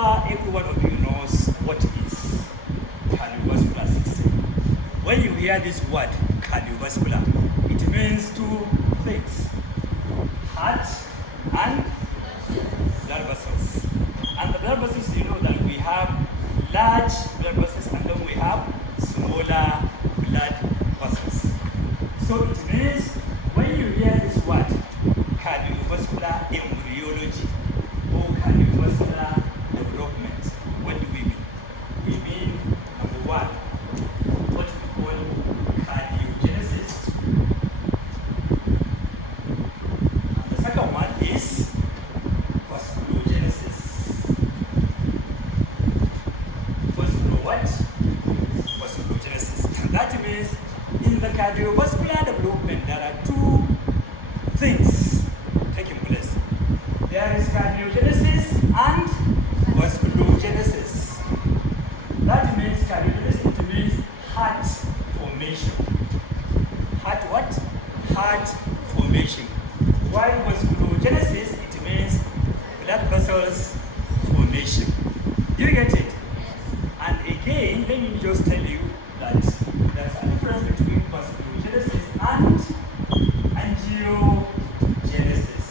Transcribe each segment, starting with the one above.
sure every one of you knows what is cardiovascular system. When you hear this word cardiovascular, it means two things: heart and blood vessels. And the blood vessels, you know that we have large blood vessels and then we have smaller blood vessels. So it means when you hear this word cardiovascular embryology or cardiovascular development, what do we mean? We mean, number one, what we call cardiogenesis. And the second one is vasculogenesis. What? Vasculogenesis. And that means in the cardiovascular development, there are two things taking place. There is cardiogenesis and vasculogenesis. That means cardiogenesis, it means heart formation. Heart what? Heart formation. While vasculogenesis, it means blood vessels formation. Do you get it? And again, let me just tell you that there's a difference between vasculogenesis and angiogenesis.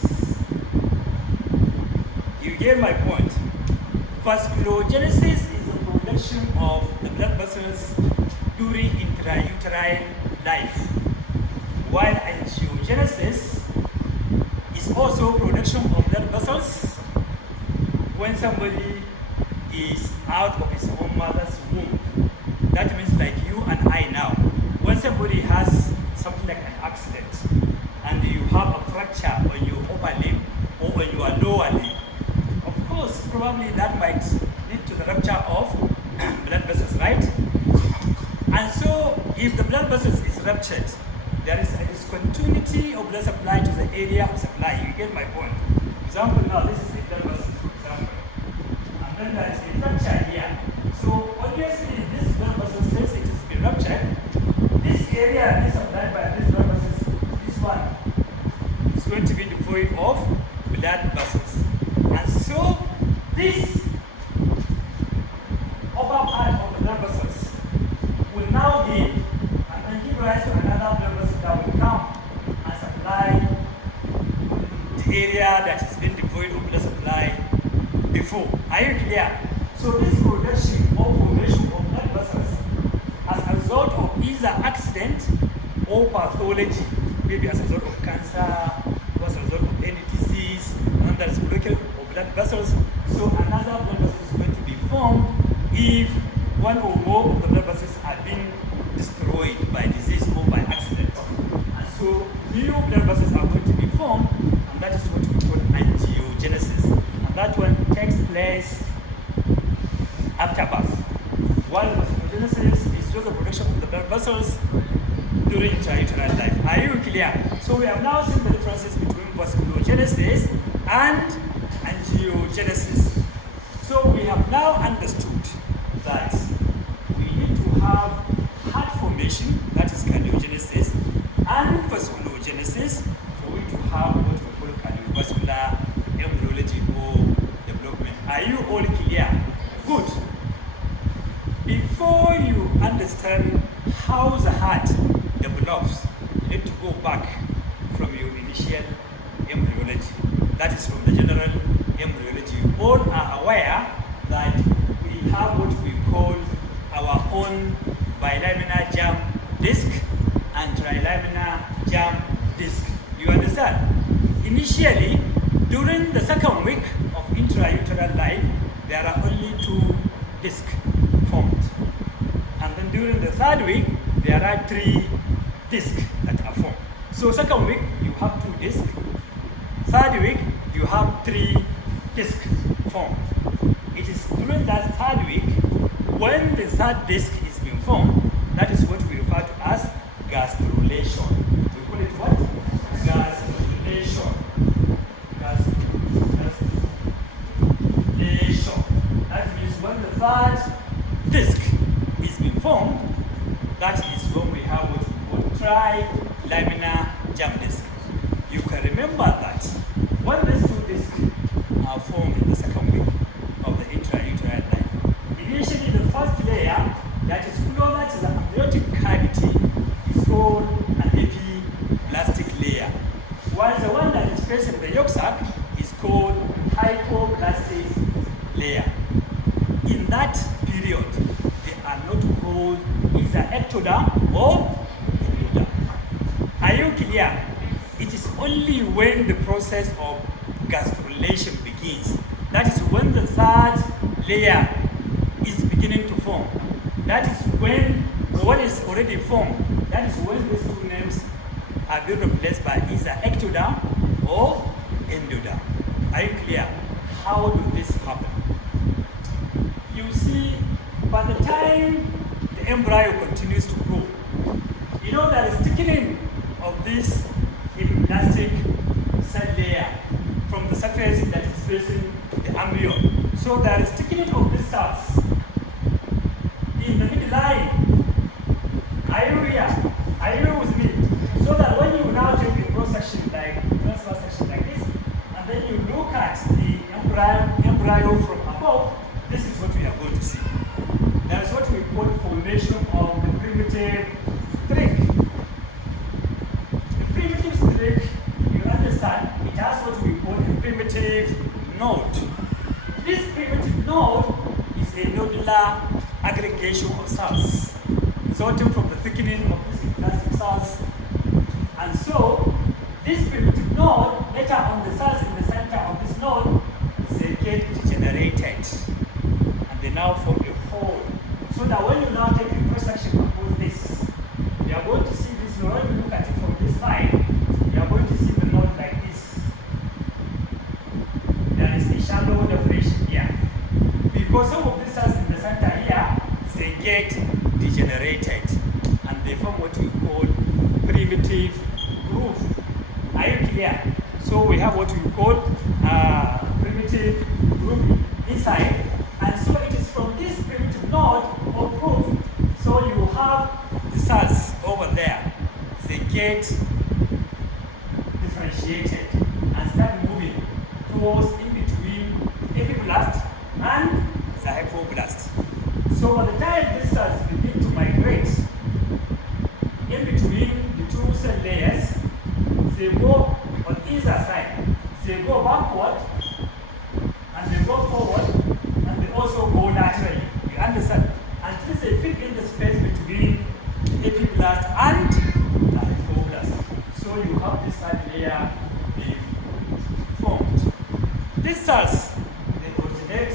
You get my point. Vasculogenesis is the production of the blood vessels during intrauterine life, while angiogenesis is also production of blood vessels when somebody is out of his own mother's womb. That means like you and I now. When somebody has something like an accident and you have a fracture on your upper limb or on your lower limb, of course, probably that might lead to the rupture of blood vessels, right? And so, if the blood vessels is ruptured, there is a discontinuity of blood supply to the area of supply. You get my point? Example now, this is the blood vessel, for example. And then there is a fracture here. So, obviously, this blood vessel, since it has been ruptured, this area is supplied by this blood vessels, this one is going to be devoid of blood vessels. And so, this upper part of the blood vessels will now heal and then give rise to another blood vessel that will come and supply the area that has been devoid of blood supply before. Are you clear? So this production or formation of blood vessels as a result of either accident or pathology, maybe as a result of cancer, or as a result of any disease, and there is blockage of blood vessels. So another blood vessel is going to be formed if one or more of the blood vessels are being destroyed by disease or by accident. And so new blood vessels are going to be formed, and that is what we call angiogenesis. And that one takes place after birth. While vasculogenesis is just the production of the blood vessels during intrauterine life. Are you clear? So we have now seen the differences between vasculogenesis and angiogenesis. So we have now understood that we need to have heart formation, that is cardiogenesis, and vasculogenesis for we to have what we call cardiovascular embryology or development. Are you all clear? Good. Before you understand how the heart develops, you need to go back from your initial embryology. That is from the general embryology. You all are aware that we have what we call our own bilaminar germ disc and trilaminar germ disc. You understand? Initially, during the second week of intrauterine life, there are only two discs formed. And then during the third week, there are three discs that are formed. So second week, you have two discs. Third week, you have three discs formed. It is during that third week, when the third disc is being formed, that is what we refer to as gastrulation. We call it what? Gastrulation. Gastrulation. That means when the third disc is being formed, that is when we have what we call trilaminar germ disc. You can remember that when these two discs are formed in the second week of the intrauterine the yolk sac is called hypoplastic layer. In that period, they are not called either ectoderm or endoderm. Are you clear? It is only when the process of gastrulation begins, that is when the third layer is beginning to form. That is when the one is already formed. That is when these two names are being replaced by either ectoderm or endoderm. Are you clear? How do this happen? You see, by the time the embryo continues to grow, you know there is thickening of this epiplastic cell layer from the surface that is facing the embryo. So there is thickening of these cells in the midline. Are you here? Are you with me? So that when you now take a cross section like transverse section like this, and then you look at the embryo from above, this is what we are going to see. That is what we call formation of the primitive streak. The primitive streak, you understand, it has what we call a primitive node. This primitive node is a nodular aggregation of cells resulting from the thickening of these plastic cells. And so, this primitive node, later on the cells in the center of this node, they get degenerated. And they now form a hole. So that when you now take a cross-section of both this, you are going to see this, when you look at it from this side, you are going to see the node like this. There is a shallow definition here. Because some of these cells in the center here, they get degenerated. And they form what we call primitive groove. Are you clear? So we have what we call primitive groove inside. And so it is from this primitive node or groove. So you have the cells over there. They get differentiated and start moving towards in between epiblast and the hypoblast. So by the time these cells begin to migrate in between the two cell layers, they go on either side. They go backward and they go forward and they also go laterally. You understand? Until they fit in the space between the epiblast and the hypoblast. So you have this third layer being formed. These cells, they originate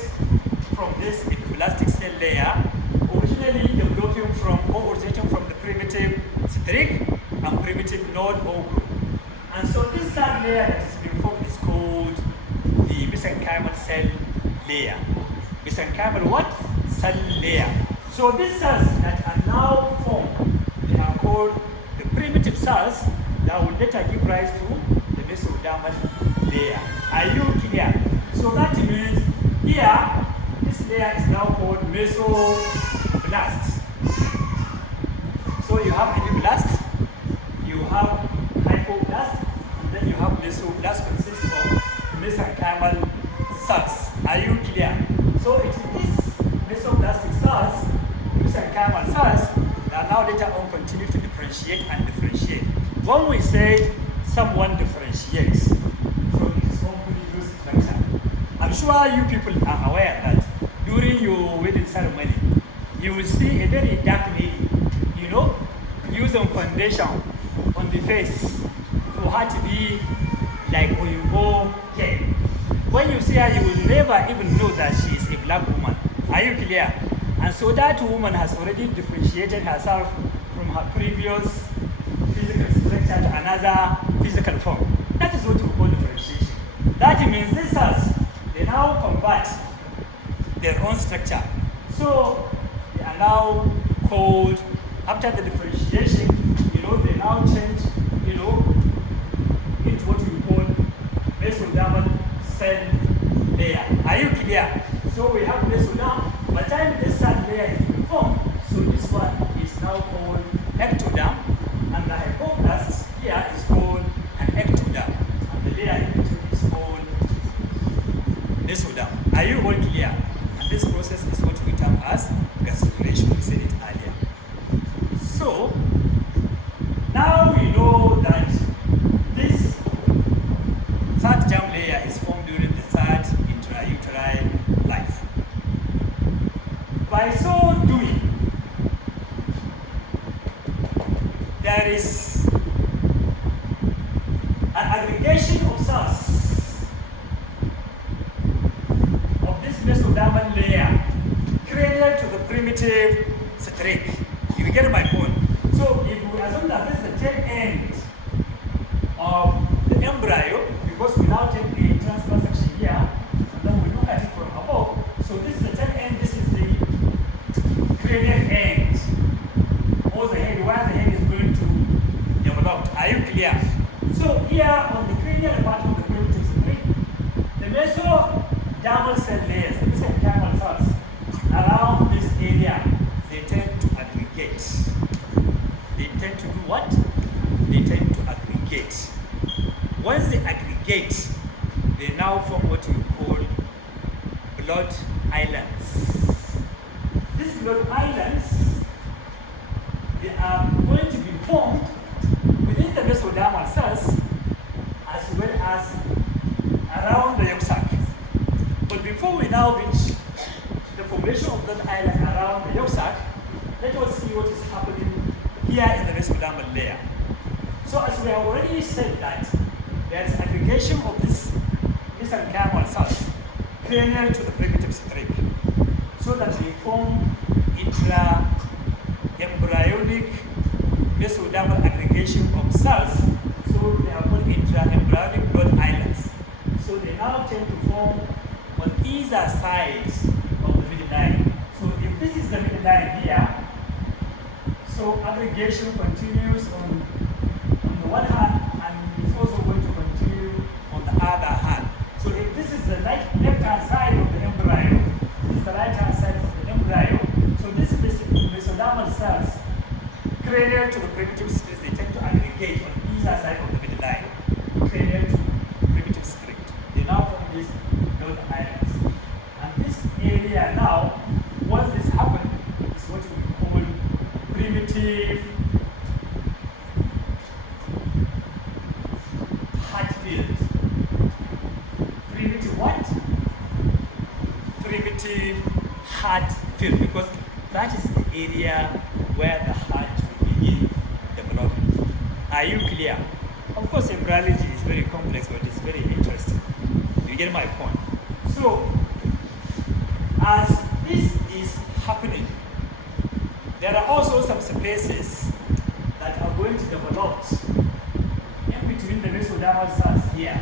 from this epiplastic cell layer, originally developing from or originating from the primitive streak and primitive node or groove. And so this third layer that is being formed is called the mesenchymal cell layer. Mesenchymal what? Cell layer. So these cells that are now formed, they are called the primitive cells that will later give rise to the mesodermal layer. Are you clear? So that means here, this layer is now called mesoblast. So you have epiblast, you have hypoblast, and then you have mesoblast consists of mesenchymal cells. Are you clear? So it is these mesoblastic cells, mesenchymal cells, that now later on continue to differentiate and differentiate. When we say someone differentiates from his own previous structure, I'm sure you people are aware that during your wedding ceremony, you will see a very dark lady, you know, using foundation on the face for her to be like Oyinbo hair. When you see her, you will never even know that she is a black woman. Are you clear? And so that woman has already differentiated herself from her previous physical structure to another physical form. That is what we call differentiation. That means these cells, they now convert their own structure. So they are now called, after the differentiation, you know, they now change, you know, into what we call mesodermal cell layer. Are you clear? So we have mesoderm. By the time this cell layer is being formed, so this one is now called ectoderm, and the hypoblast here is called an ectoderm, and the layer in between is called mesoderm. Are you all clear? And this process is what we term as gastrulation. We said it earlier. So now we know that this third By so doing, there is an aggregation of cells of this mesodermal layer cranial to the primitive strip. You get my point? So if we assume that this is the tail end of the embryo, because we now take the transverse section here, and then we look at it from above. So this is the tail end, this is the cranial end, or the head, where the head is going to develop. Are you clear? So here on the cranial part of the primitive strip, the mesodermal cell layers, the mesenchymal cells around this area, they tend to aggregate. They tend to do what? They tend to aggregate. Once they aggregate, they now form what you call blood islands. These blood islands, they are going to be formed within the mesodermal cells as well as around the yolk sac. But before we now reach the formation of that island around the yolk sac, let us see what is happening here in the mesodermal layer. So as we have already said that there is aggregation of this mesenchymal cells cranial to the primitive strip, so that they form intra-embryonic mesodermal aggregation of cells, so they are called intra-embryonic blood islands. So they now tend to form on either side of the midline. So if this is the midline here, so aggregation continues on the one hand, and it's also going to continue on the other hand. So if this is the left-hand side of the embryo, this is the right-hand side of the embryo, so this mesodermal cells, cranial to the primitive strip, they tend to aggregate on either side of the midline, cranial to the primitive strip. They now form these blood islands. And this area now, once this happens, is what we call primitive heart field. Primitive what? Primitive heart field, because that is the area where the heart will begin developing. Are you clear? Of course, embryology is very complex, but it's very interesting. You get my point? So, as this is happening, there are also some spaces that are going to develop in between the mesodermal cells here.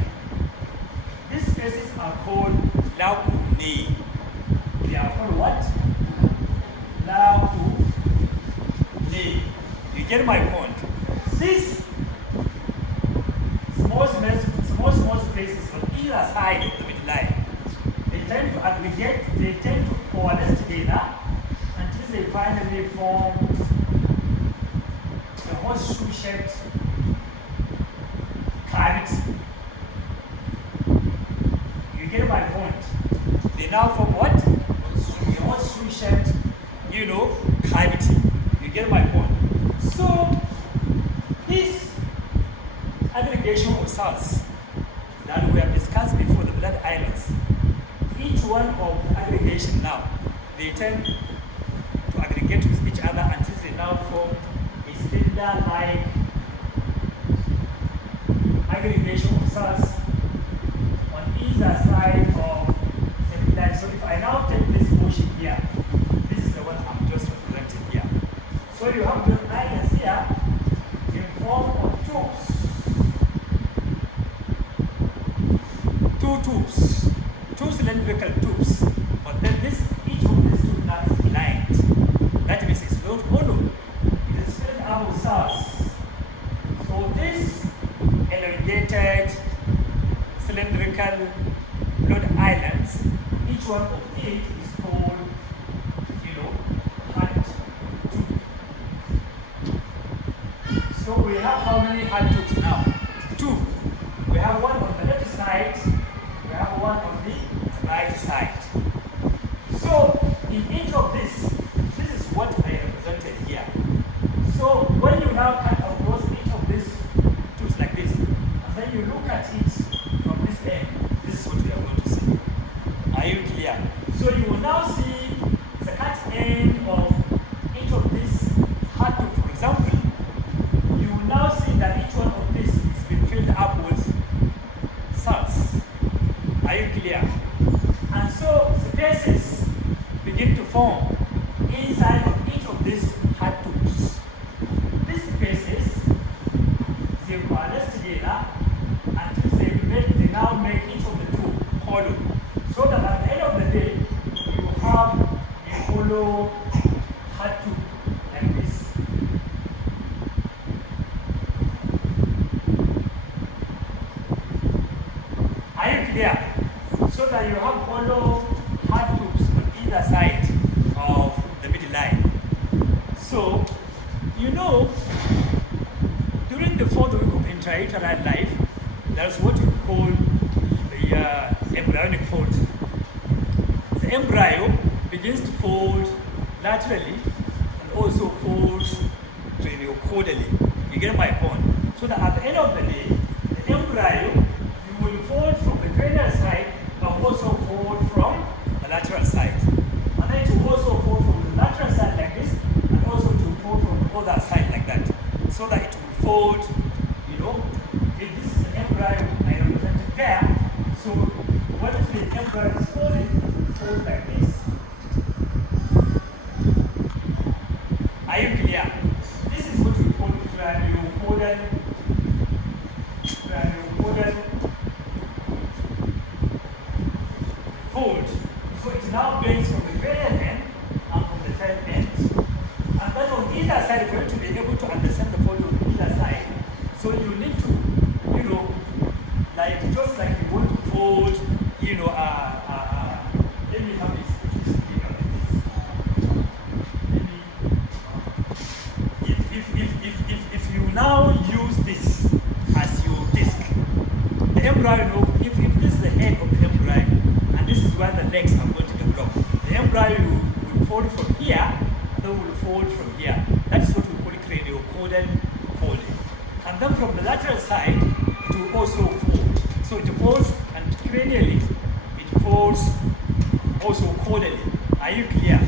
These spaces are called lacunae. They are called what? Lacunae. You get my point? These small spaces on either side of the midline, they tend to aggregate, they tend to coalesce together until they finally form a horseshoe-shaped cavity. You get my point? They now form what? A horseshoe-shaped, cavity. You get my point? So, this aggregation of cells that we have discussed before, the blood islands, each one of the aggregation now, they tend to aggregate with each other until they now form a cylinder-like aggregation of cells on either side of the midline. So if I now take this portion here, this is the one I'm just representing here. So you have blood islands here in form of tubes. Two cylindrical tubes, but then each of these tubes now is aligned. That means it's not hollow, it is filled up with cells. So this elongated cylindrical blood islands, each one of it is called, heart tube. So we have how many heart tubes now? Two. We have one on the left side, we have one on the right side. So in each of this is what I represented here. So when you now cut across each of these tubes like this, and then you look at it from this end, this is what we are going to see. Are you clear? So you will now see the cut end Are you clear? And so spaces begin to form inside of each of these heart tubes. These spaces, they coalesce together until they now make each of the tube hollow. So that at the end of the day, you have a hollow heart tube like this. Are you clear? So that you have hollow heart tubes on either side of the midline. So, you know, during the 4th week of intrauterine life, there's what we call the embryonic fold. The embryo begins to fold laterally and also folds cranial-caudally. You get my point? So that at the end of the day, the embryo, you will fold from the cranial side but also fold from the lateral side. And then to also fold from the lateral side like this and also to fold from the other side like that. So that it will fold, you know, if this is the embryo I represented there, so what if the embryo is folding, it will fold like this. Are you clear? This is what we call craniocaudal fold. So it now bends from the cranial end and from the tail end. And then on either side, for you to be able to understand the fold on either side, so you need to, you know, like just like you want to fold, you know, let me have this. If you now use this as your disc, the embryo, you know, if this is the head of the embryo, and this is where the legs are going to develop, the embryo will fold from here, and then will fold from here. That's what we call craniocaudal folding. And then from the lateral side, it will also fold. So it folds, and cranially, it folds also caudally. Are you clear?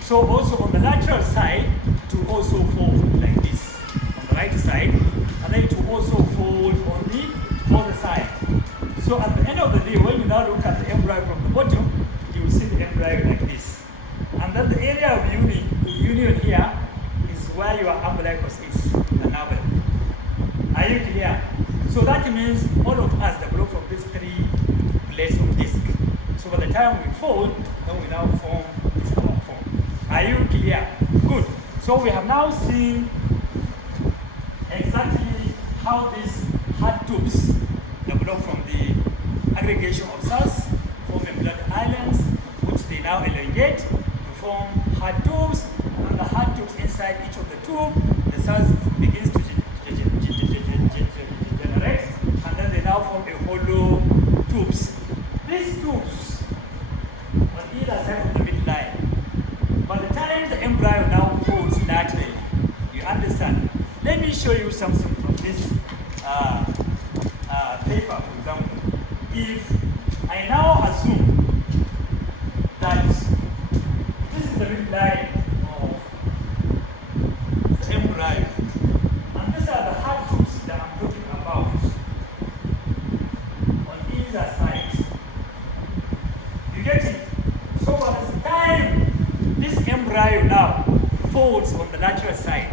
So also on the lateral side, it will also fold like this on the right side, and then it will also fold on the other side. So at the end of the day, when you now look at the embryo from the bottom, you will see the embryo like this. And then the area of union here is where your umbilicus is, the navel. Are you clear? So that means all of us develop from these 3 plates of disc. So by the time we fold, then we now form this form. Are you clear? Good. So we have now seen exactly how these heart tubes develop from the aggregation of cells, forming blood islands, which they now elongate to form heart tubes. And the heart tubes inside each of the tube, the cells begins to generate, and then they now form a hollow tubes. These tubes on either side of the midline. By the time the embryo now folds laterally, you understand? Let me show you something from this paper, for example. If I now assume that this is the midline of the embryo, and these are the heart tubes that I'm talking about on either side. You get it? So by the time this embryo now folds on the lateral side,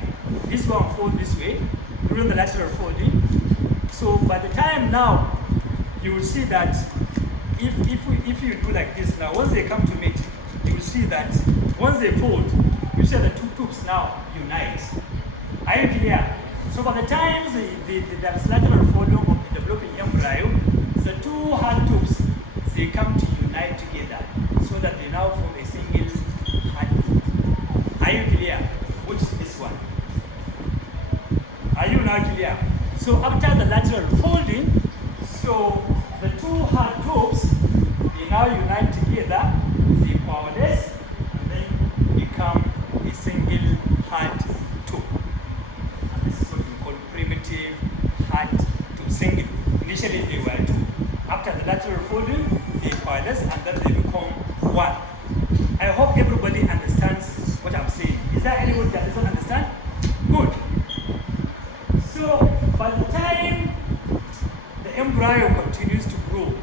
this one folds this way during the lateral folding. So by the time now, you will see that if you do like this now, once they come to meet, you will see that once they fold, you see the 2 tubes now unite. Are you clear? So by the time there's lateral folding of the developing embryo, the 2 heart tubes, they come to unite together so that they now form a single heart tube. Are you clear? Which is this one? Are you now clear? So after the lateral folding, so the 2 heart tubes, they now unite together, they coalesce, and then become a single heart tube. And this is what we call primitive heart tube single. Initially they were 2. After the lateral folding, they coalesce and then they become 1. I hope everybody understands what I'm saying. Is there anyone that doesn't understand? Good. So by the time the embryo continues to grow,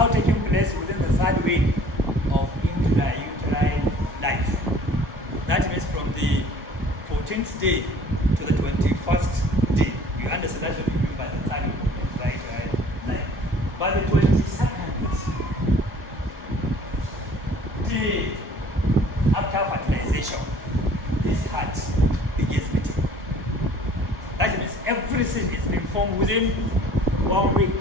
now taking place within the third week of intrauterine life. That means from the 14th day to the 21st day. You understand that's what we mean by the third week of intrauterine life. By the 22nd day after fertilization, this heart begins beating. That means everything is being formed within 1 week.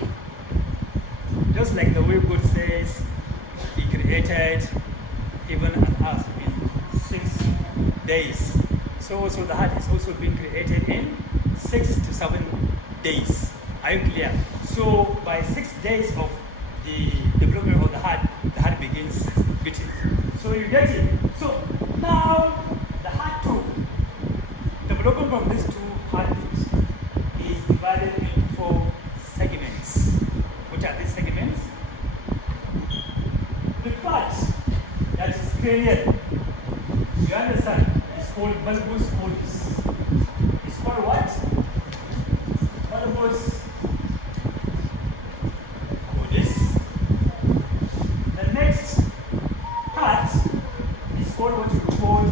Just like the way God says He created heaven and earth in 6 days. So also the heart is also being created in 6 to 7 days. Are you clear? So by 6 days of the development of the heart begins beating. So you get it? So now the heart tube, developing from these 2 heart tubes, is divided into 4 segments. What are these segments? The part that is cranial, you understand, is called bulbous cordis. It's called what? Bulbous cordis. The next part is called what you call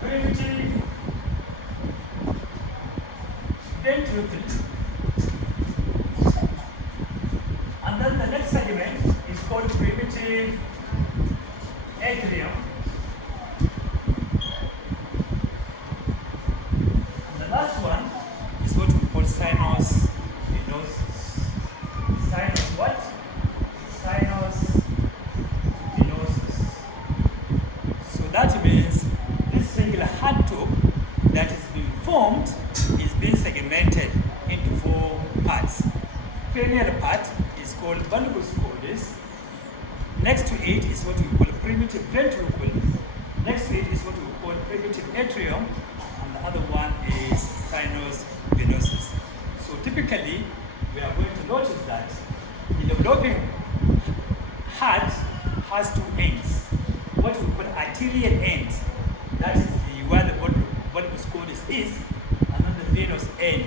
primitive ventricle. And then the next segment is called primitive atrium. And the last one is what we call sinus venosus. Sinus what? Sinus venosus. So that means this single heart tube that is being formed is being segmented into 4 parts. Cranial part is called bulbous cordis. Next to it is what we call primitive ventricle. Next to it is what we call primitive atrium, and the other one is sinus venosus. So typically, we are going to notice that the developing heart has 2 ends. What we call arterial end, that is where the bulbous cordis is, and then the venous end,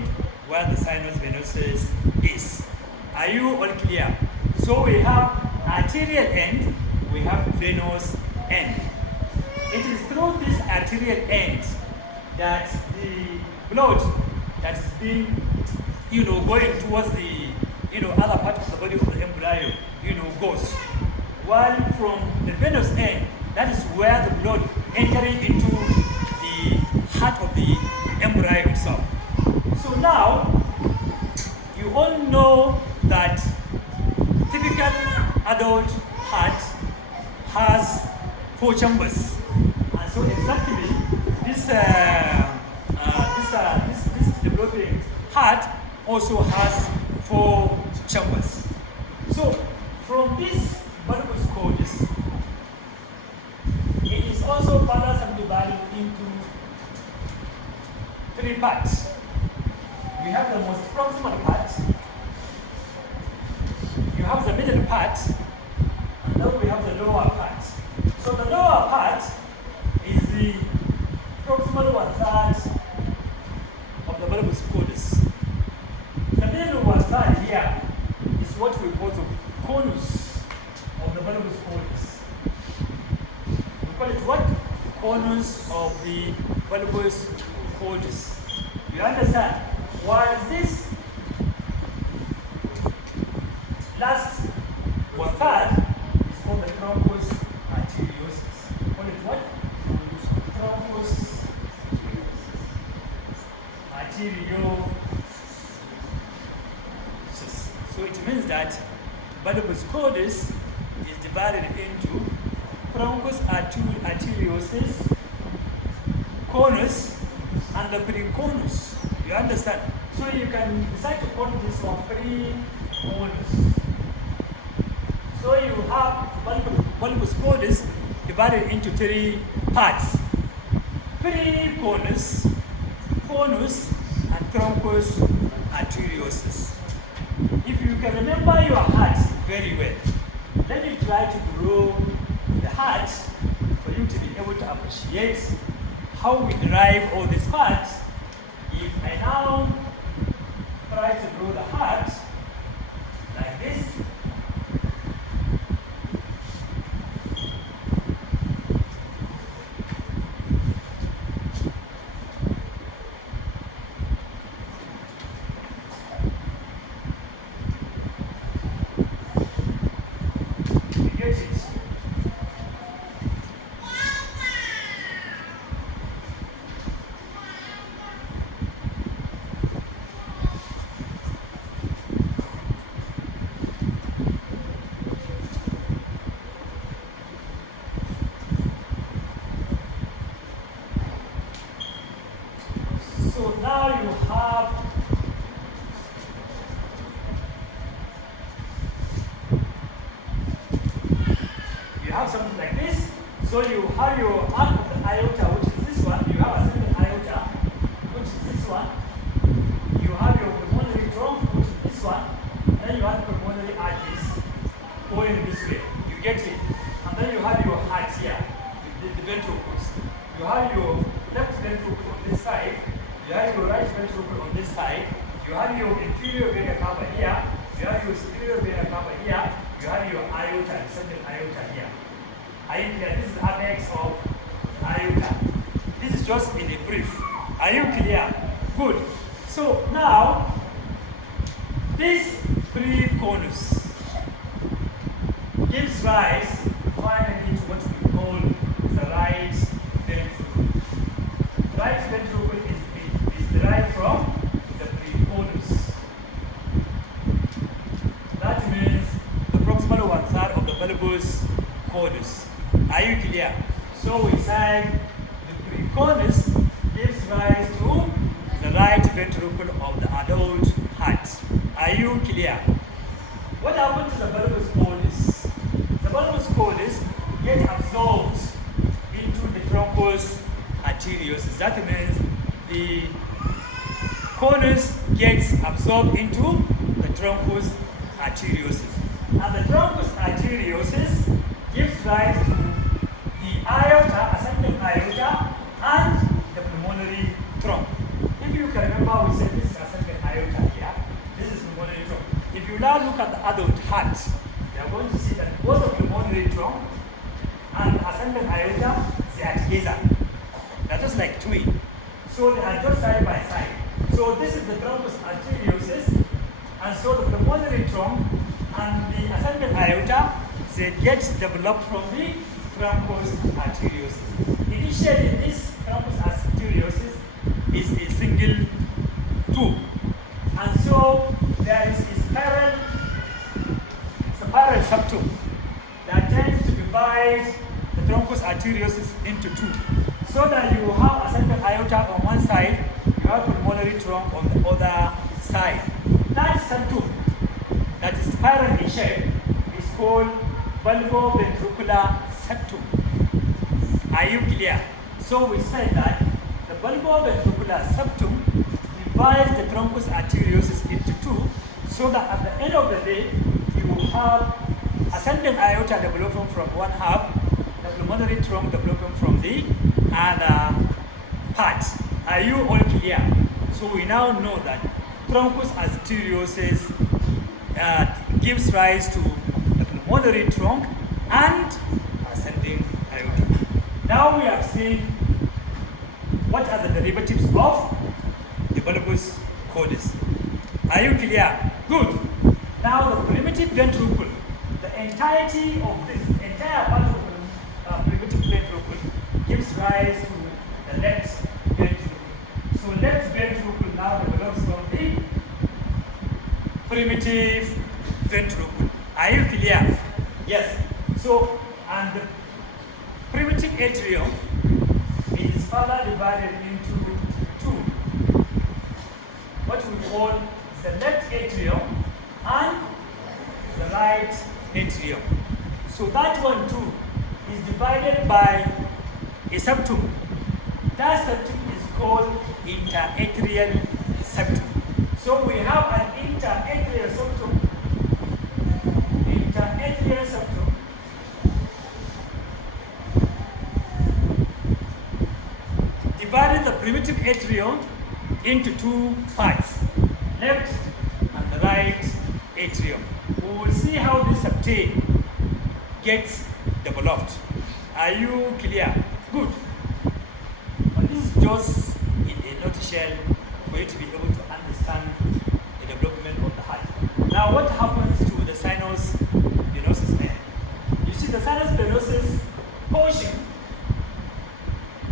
where the sinus venosus is. Are you all clear? So we have arterial end, we have venous end. It is through this arterial end that the blood that is being, going towards the, other part of the body of the embryo, goes. While from the venous end, that is where the blood entering into the heart of the embryo itself. So now, you all know that typical adult heart has 4 chambers, and so exactly this developing heart also has 4 chambers. So from this bulbous cordis, it is also further subdivided into 3 parts. We have the most proximal part, you have the middle part, and then we have the lower part. So the lower part is the proximal 1/3 of the bulbous cordis. The middle 1/3 here is what we call the conus of the bulbous cordis. We call it what? Conus of the bulbous cordis. You understand? While this last 1/3 is called the truncus arteriosus. Call it what? Truncus arteriosus. So it means that bulbous cordis is divided into truncus arteriosus, conus, and the preconus. You understand? So you can decide to call this one preconus. So you have bulbous cordis divided into 3 parts: preconus, conus, and truncus arteriosus. If you can remember your heart very well, let me try to draw the heart for you to be able to appreciate how we derive all these parts. If I now try to draw the heart like this, you have something like this. So you have your arc of the aorta, which is this one. You have a second aorta, which is this one. You have your pulmonary trunk, which is this one. Then you have pulmonary arteries going this way. You get it? And then you have your heart here, the ventricles. You have your left ventricle on this side. You have your right ventricle on this side. You have your inferior vena cava here. You have your superior vena cava here. You have your aorta, the second aorta here. Are you clear? This is the apex of the aorta. This is just in a brief. Are you clear? Good. So now, this preconus gives rise finally to what we call the right ventricle. Right ventricle is derived from the preconus. That means the proximal one-third of the bulbous conus. Are you clear? So we said the preconus gives rise to the right ventricle of the adult heart. Are you clear? What happens to the bulbous conus? The bulbous conus gets absorbed into the truncus arteriosus. That means the conus gets absorbed into the truncus arteriosus. And the truncus arteriosus gives rise to the aorta, ascending aorta, and the pulmonary trunk. If you can remember, we said this is ascending aorta here. This is pulmonary trunk. If you now look at the adult heart, you are going to see that both the pulmonary trunk and ascending aorta, they are together. They're just like twin. So they are just side by side. So this is the truncus arteriosus, and so the pulmonary trunk and the ascending aorta, they get developed from the truncus arteriosus. Initially, this truncus arteriosus is a single tube, and so there is a spiral septum that tends to divide the truncus arteriosus into two, so that you have ascending aorta on one side, you have pulmonary trunk on the other side. That septum that is spiral in shape is called bulboventricular septum. Are you clear? So we said that the bulboventricular septum divides the truncus arteriosus into two, so that at the end of the day, you will have ascending aorta developing from one half, the pulmonary trunk developing from the other part. Are you all clear? So we now know that truncus arteriosus gives rise to the pulmonary trunk and ascending aorta. Now we have seen what are the derivatives of the bulbous conus. Are you clear? Good. Now the primitive ventricle, the entirety of this, entire part of the primitive ventricle gives rise to the left ventricle. So left ventricle now develops from the primitive ventricle. Are you clear? Yes. So, and the primitive atrium, it is further divided into two. What we call the left atrium and the right atrium. So that one too is divided by a septum. That septum is called interatrial septum. So we have an interatrial septum. Interatrial septum dividing the primitive atrium into two parts, left and the right atrium. We will see how this septum gets developed. Are you clear? Good. But this is just in a nutshell for you to be able to understand the development of the heart. Now, what happens to the sinus venosus then? You see, the sinus venosus portion,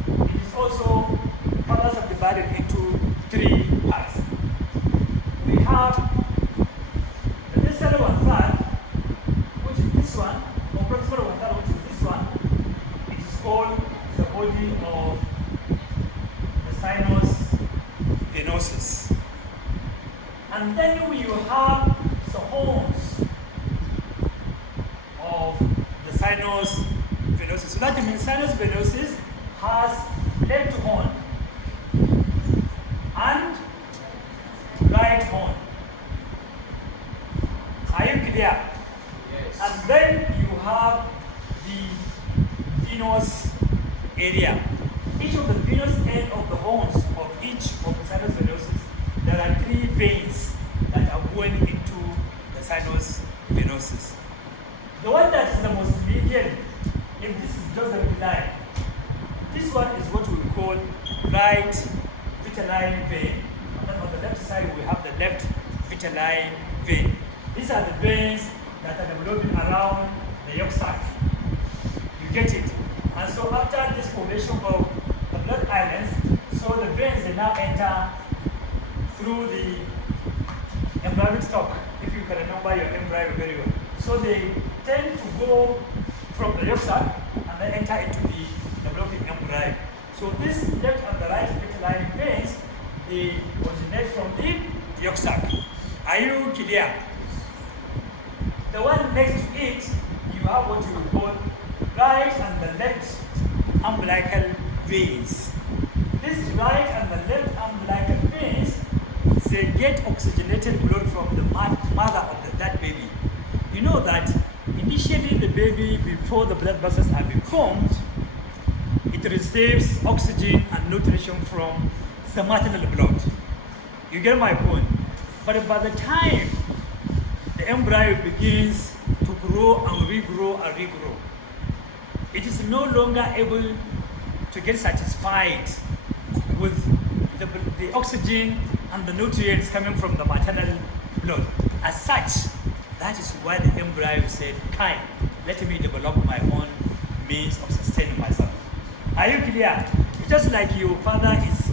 it is also further subdivided into three parts. We have the distal one-third, which is this one, or proximal one-third, which is this one. It is called the body of the sinus venosus. And then we have the horns of the sinus sinus venosus. So that means sinus venosus has left horn and right horn. Are you clear? Yes. And then you have the venous area. Each of the venous end of the horns of each of the sinus venosus, there are 3 veins that are going into the sinus venosus. The one that is the most median, if this is just a line, this one is what we call right vitelline vein. And then on the left side, we have the left vitelline vein. These are the veins that are developing around the yolk sac. You get it? And so after this formation of the blood islands, so the veins they now enter through the embryonic stalk, if you can remember your embryo very well. So they tend to go from the yolk sac and then enter into the developing embryo. So this left and the right vitelline veins, they originate from the yolk sac. Are you clear? The one next to it, you have what you call right and the left umbilical veins. This right and the left umbilical veins, they get oxygenated blood from the mother of that baby. You know that initially the baby, before the blood vessels are being formed, it receives oxygen and nutrition from the maternal blood. You get my point? But by the time the embryo begins to grow and regrow and regrow, it is no longer able to get satisfied with the oxygen and the nutrients coming from the maternal blood. As such, that is why the embryo said, "Kai, let me develop my own means of sustaining myself." Are you clear? It's just like your father is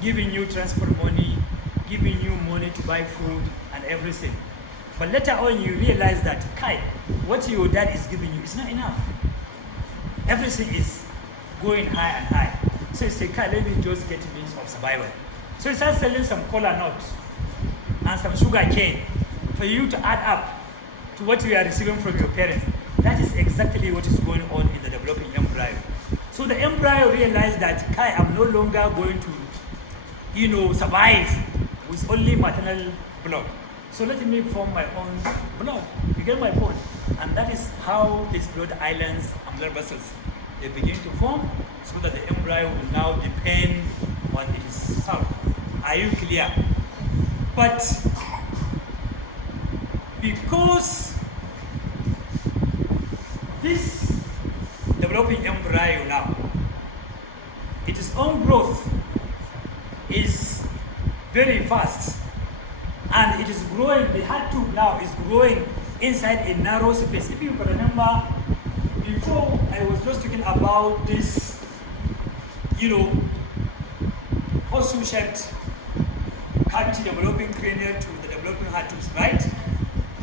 giving you transport money, giving you money to buy food and everything. But later on you realize that, Kai, what your dad is giving you is not enough. Everything is going high and high. So you say, Kai, let me just get means of survival. So you start selling some cola nuts and some sugar cane for you to add up to what you are receiving from your parents. That is exactly what is going on in the developing embryo. So the embryo realized that, Kai, I'm no longer going to, survive with only maternal blood. So let me form my own blood. You get my point? And that is how these blood islands and blood vessels, they begin to form, so that the embryo will now depend on itself. Are you clear? But because this developing embryo now, its own growth is very fast, and it is growing, the heart tube now is growing inside a narrow space. If you can remember, before I was just talking about this, horseshoe-shaped cavity developing cranial to the developing heart tubes, right?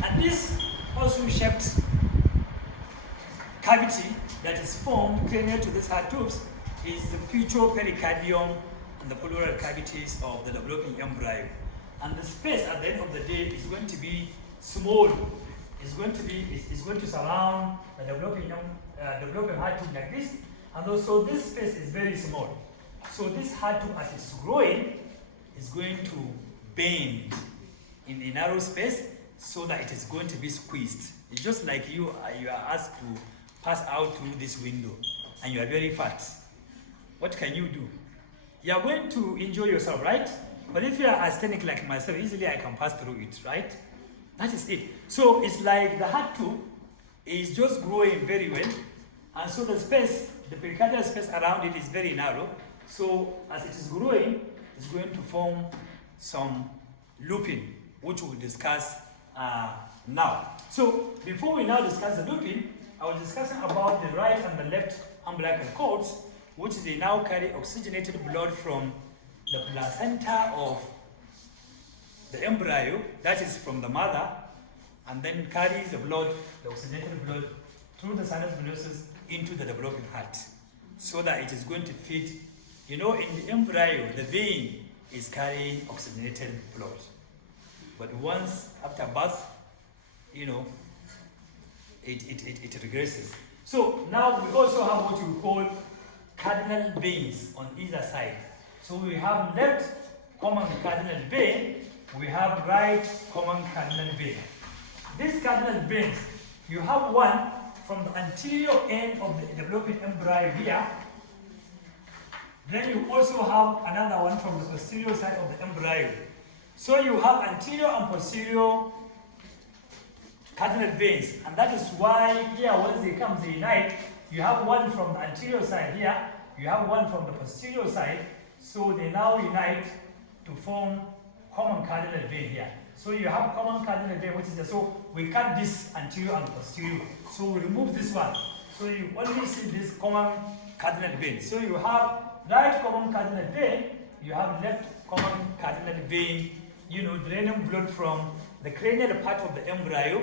And this horseshoe-shaped cavity that is formed cranial to these heart tubes is the future pericardium and the pleural cavities of the developing embryo. And the space at the end of the day is going to be small. It's going to surround the developing heart tube like this, and also this space is very small. So this heart tube, as it's growing, is going to bend in a narrow space so that it is going to be squeezed. It's just like you are asked to pass out through this window, and you are very fat. What can you do? You are going to enjoy yourself, right? But if you are asthenic like myself, easily I can pass through it, right? That is it. So it's like the heart tube is just growing very well, and so the space, the pericardial space around it is very narrow. So as it is growing, it's going to form some looping, which we'll discuss now. So before we now discuss the looping, I was discussing about the right and the left umbilical cords, which they now carry oxygenated blood from the placenta of the embryo, that is from the mother, and then carries the blood, the oxygenated blood, through the sinus venosus into the developing heart, so that it is going to feed. In the embryo, the vein is carrying oxygenated blood. But once after birth, it regresses. So now we also have what we call cardinal veins on either side. So we have left common cardinal vein, we have right common cardinal vein. These cardinal veins, you have one from the anterior end of the developing embryo here. Then you also have another one from the posterior side of the embryo. So you have anterior and posterior cardinal veins, and that is why here once they come, they unite. You have one from the anterior side here, you have one from the posterior side, so they now unite to form common cardinal vein here. So you have common cardinal vein, which is there. So we cut this anterior and posterior. So we remove this one. So you only see this common cardinal vein. So you have right common cardinal vein, you have left common cardinal vein, draining blood from the cranial part of the embryo,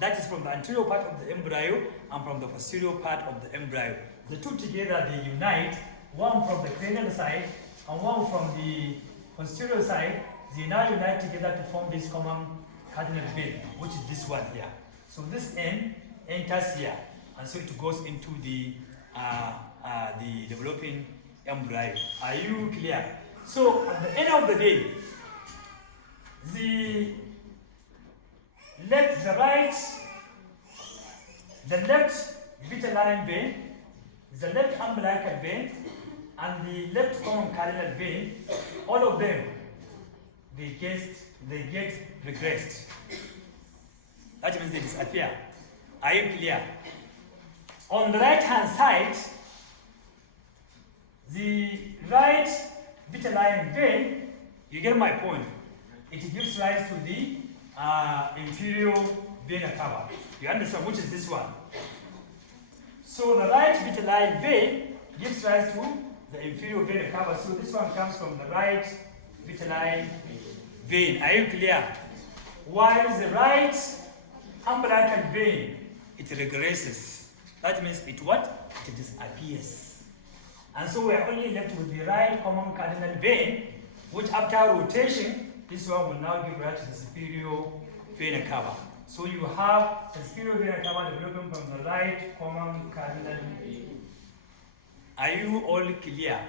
that is from the anterior part of the embryo and from the posterior part of the embryo. The two together, they unite, one from the cranial side and one from the posterior side. They now unite together to form this common cardinal vein, which is this one here. So this end enters here, and so it goes into the developing embryo. Are you clear? So at the end of the day, the left vitelline vein, the left umbilical vein, and the left common cardinal vein, all of them, they get regressed. That means they disappear. Are you clear? On the right hand side, the right vitelline vein, you get my point, it gives rise to the inferior vena cava. You understand, which is this one. So the right vitelline vein gives rise to the inferior vena cava. So this one comes from the right vitelline vein. Are you clear? While the right umbilical vein, it regresses. That means it what? It disappears. And so we are only left with the right common cardinal vein, which after rotation, this one will now give rise to the superior vena cava. So you have the superior vena cava developing from the right common cardinal vein. Are you all clear?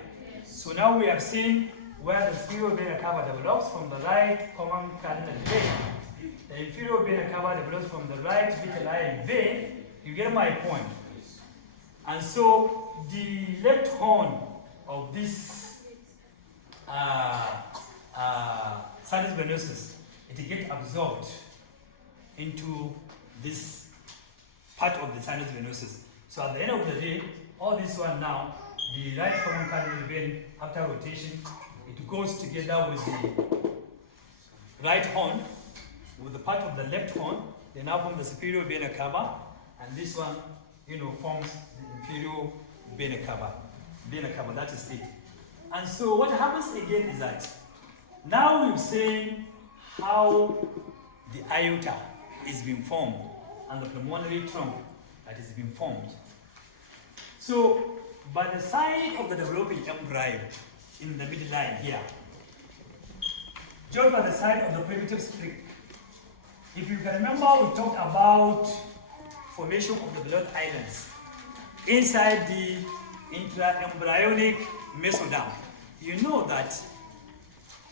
So now we have seen where the superior vena cava develops from the right common cardinal vein. The inferior vena cava develops from the right vitelline vein. You get my point. And so the left horn of this sinus venosus, it gets absorbed into this part of the sinus venosus. So at the end of the day, all this one now, the right common cardinal vein, after rotation, it goes together with the right horn, with the part of the left horn. They now form the superior vena cava, and this one, forms the inferior vena cava. That is it. And so what happens again is that now we've seen how the aorta is being formed and the pulmonary trunk that is being formed. So by the side of the developing embryo in the midline here, just by the side of the primitive spring, if you can remember, we talked about formation of the blood islands inside the intraembryonic mesoderm. You know that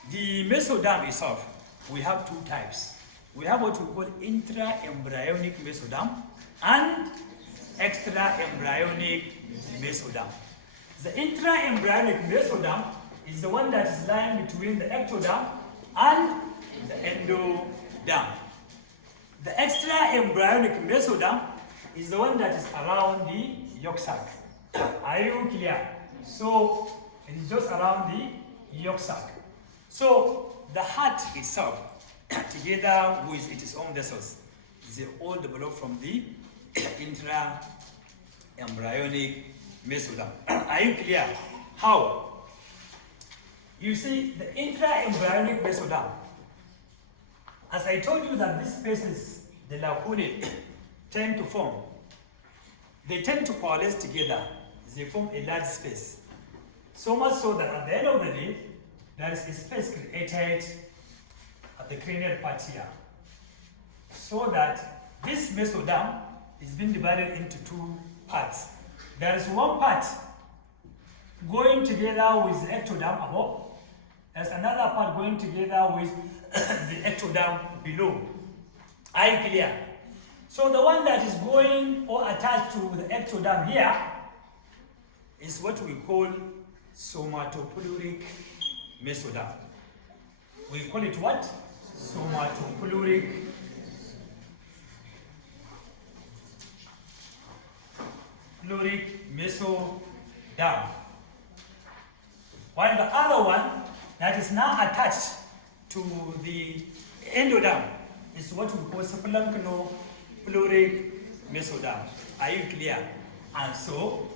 the mesoderm itself, we have two types. We have what we call intraembryonic mesoderm and extraembryonic mesoderm. The intraembryonic mesoderm is the one that is lying between the ectoderm and the endoderm. The extraembryonic mesoderm is the one that is around the yolk sac. Are you clear? So it is just around the yolk sac. So the heart itself, together with its own vessels, they all develop from the intraembryonic mesoderm. Are you clear? How? You see, the intraembryonic mesoderm, as I told you that these spaces, the lacunae, tend to form. They tend to coalesce together. They form a large space. So much so that at the end of the day, there is a space created at the cranial part here. So that this mesoderm is being divided into two parts. There is one part going together with the ectoderm above. There's another part going together with the ectoderm below. Are you clear? So the one that is going or attached to the ectoderm here is what we call somatopleuric mesoderm. We call it what? Somatopleuric mesoderm. While the other one that is now attached to the endoderm is what we call cephalonchnopleuric mesoderm. Are you clear? And so,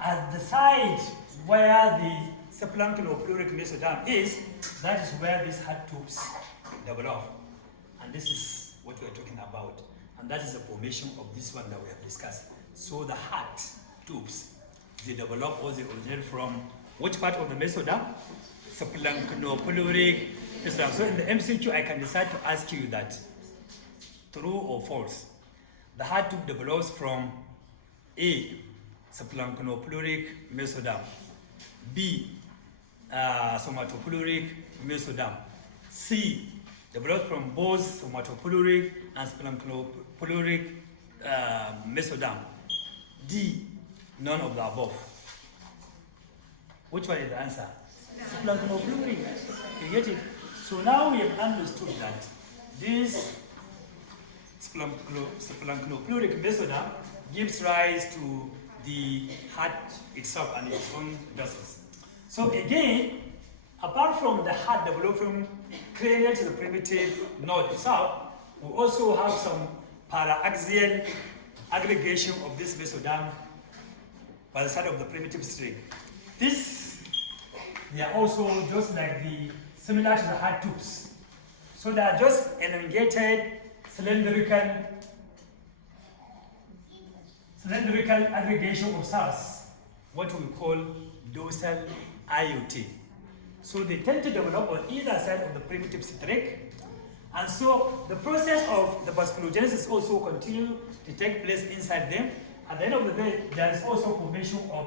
at the side where the cephalonchnopleuric mesoderm is, that is where these heart tubes develop. And this is what we are talking about. And that is the formation of this one that we have discussed. So the heart tubes, they develop or they originate from which part of the mesoderm? Cephalonchnopleuric mesoderm. So in the MCQ, I can decide to ask you that true or false. The heart tube develops from A, cephalonchnopleuric mesoderm, B, somatopleuric mesoderm, C, develops from both somatopleuric and cephalonchnopleuric mesoderm, D, none of the above. Which one is the answer? Cephalonchnopleuric. You get it? So now we have understood that this cephalonchnopleuric mesoderm gives rise to the heart itself and its own vessels. So again, apart from the heart developing cranial to the primitive node itself, we also have some paraaxial aggregation of this mesoderm by the side of the primitive string. They are also just like similar to the heart tubes. So they are just elongated, cylindrical aggregation of cells, what we call dorsal IoT. So they tend to develop on either side of the primitive citric. And so the process of the vasculogenesis also continue to take place inside them. At the end of the day, there is also formation of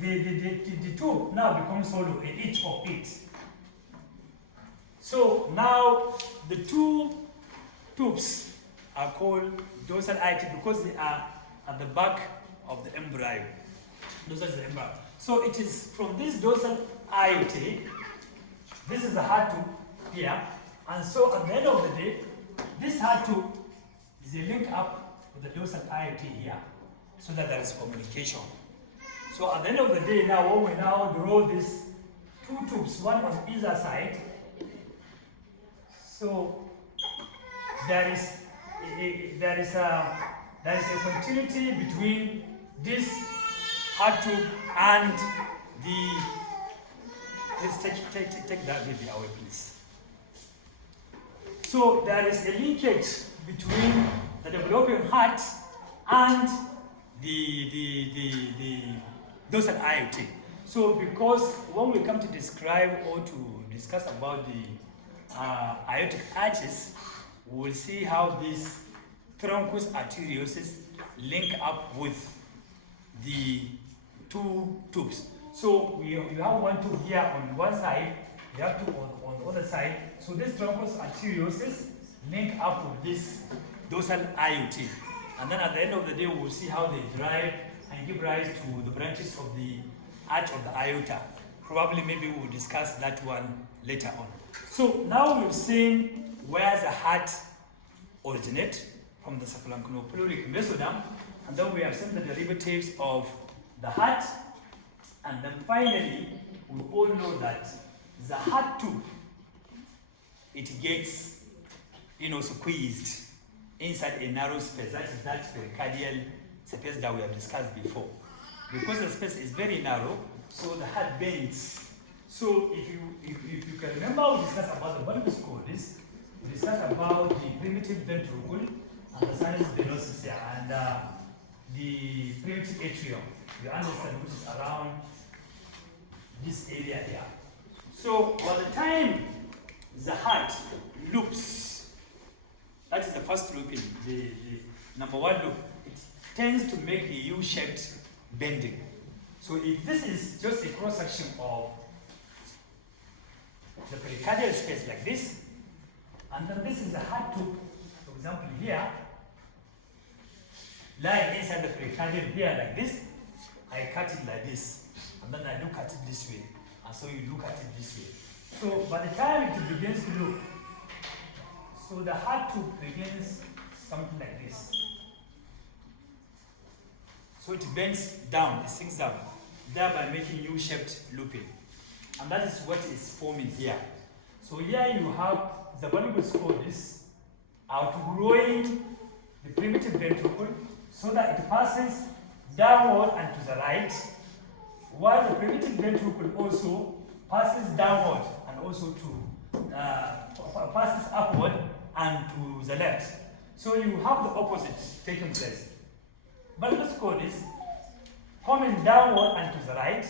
the tube now becomes hollow in each of it. So now the two tubes are called dorsal IoT because they are at the back of the embryo. This is the embryo. So it is from this dorsal IoT, this is the heart tube here, and so at the end of the day, this heart tube is a link up with the dorsal IoT here, so that there is communication. So at the end of the day, now when we now draw these two tubes, one on either side, so there is a continuity between this heart tube and the. Let's take that baby away, please. So there is a linkage between the developing heart and the dorsal IoT. So because when we come to describe or to discuss about the aortic arches, we will see how this truncus arteriosus link up with the two tubes. So you have one tube here on one side, you have two on the other side. So this truncus arteriosus link up with this dorsal IoT. And then at the end of the day, we'll see how they drive and give rise to the branches of the arch of the aorta. Probably maybe we'll discuss that one later on. So now we've seen where the heart originates from the cephalonchnopleuric mesoderm, and then we have seen the derivatives of the heart, and then finally we all know that the heart tube, it gets squeezed inside a narrow space. That is that pericardial space that we have discussed before. Because the space is very narrow, so the heart bends. So if you can remember, we discussed about the bulbous chords, we discussed about the primitive ventricle and the sinus venosus and the primitive atrium. You understand, which is around this area here. So by the time the heart loops first looping, the number one loop, it tends to make the U-shaped bending. So if this is just a cross-section of the pericardial space like this, and then this is a hard tube, for example here, lying inside the pericardium here like this, I cut it like this, and then I look at it this way, and so you look at it this way. So by the time it begins to loop, so the hard tube begins something like this. So it bends down, it sinks down, thereby making U-shaped looping. And that is what is forming here. So here you have the bulbous cords outgrowing the primitive ventricle so that it passes downward and to the right, while the primitive ventricle also passes downward and also passes upward and to the left. So you have the opposite taking place. Bulbous cord is coming downward and to the right,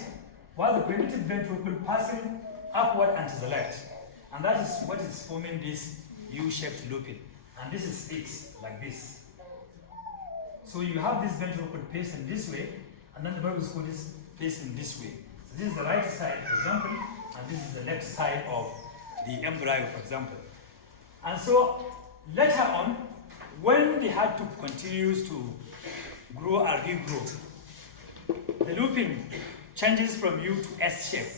while the primitive ventricle passing upward and to the left. And that is what is forming this U-shaped looping. And this is it, like this. So you have this ventricle facing this way, and then the bulbous cord is facing this way. So this is the right side, for example, and this is the left side of the embryo, for example. And so later on, when the heart tube continues to grow and regrow, the looping changes from U to S shape,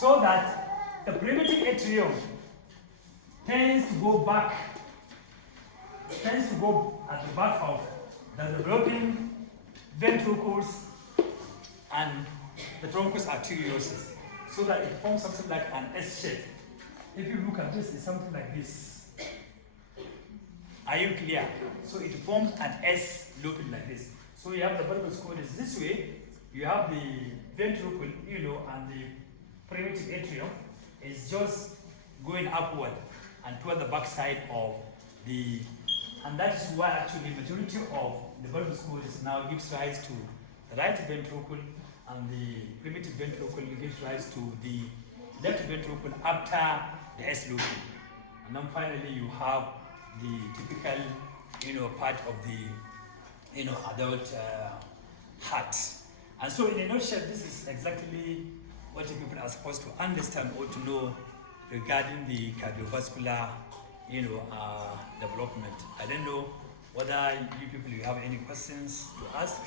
so that the primitive atrium tends to go at the back of the developing ventricles and the truncus arteriosus, so that it forms something like an S shape. If you look at this, it's something like this. Are you clear? So it forms an S looping like this. So you have the bulbous cord is this way, you have the ventricle, and the primitive atrium is just going upward and toward the back side of the, and that is why actually majority of the bulbous cord is now gives rise to the right ventricle, and the primitive ventricle gives rise to the left ventricle after the S looping. And then finally you have the typical, part of the, adult heart. And so in a nutshell, this is exactly what you people are supposed to understand or to know regarding the cardiovascular, development. I don't know whether you people you have any questions to ask.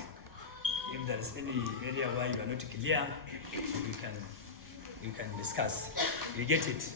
If there is any area where you are not clear, you can discuss. You get it?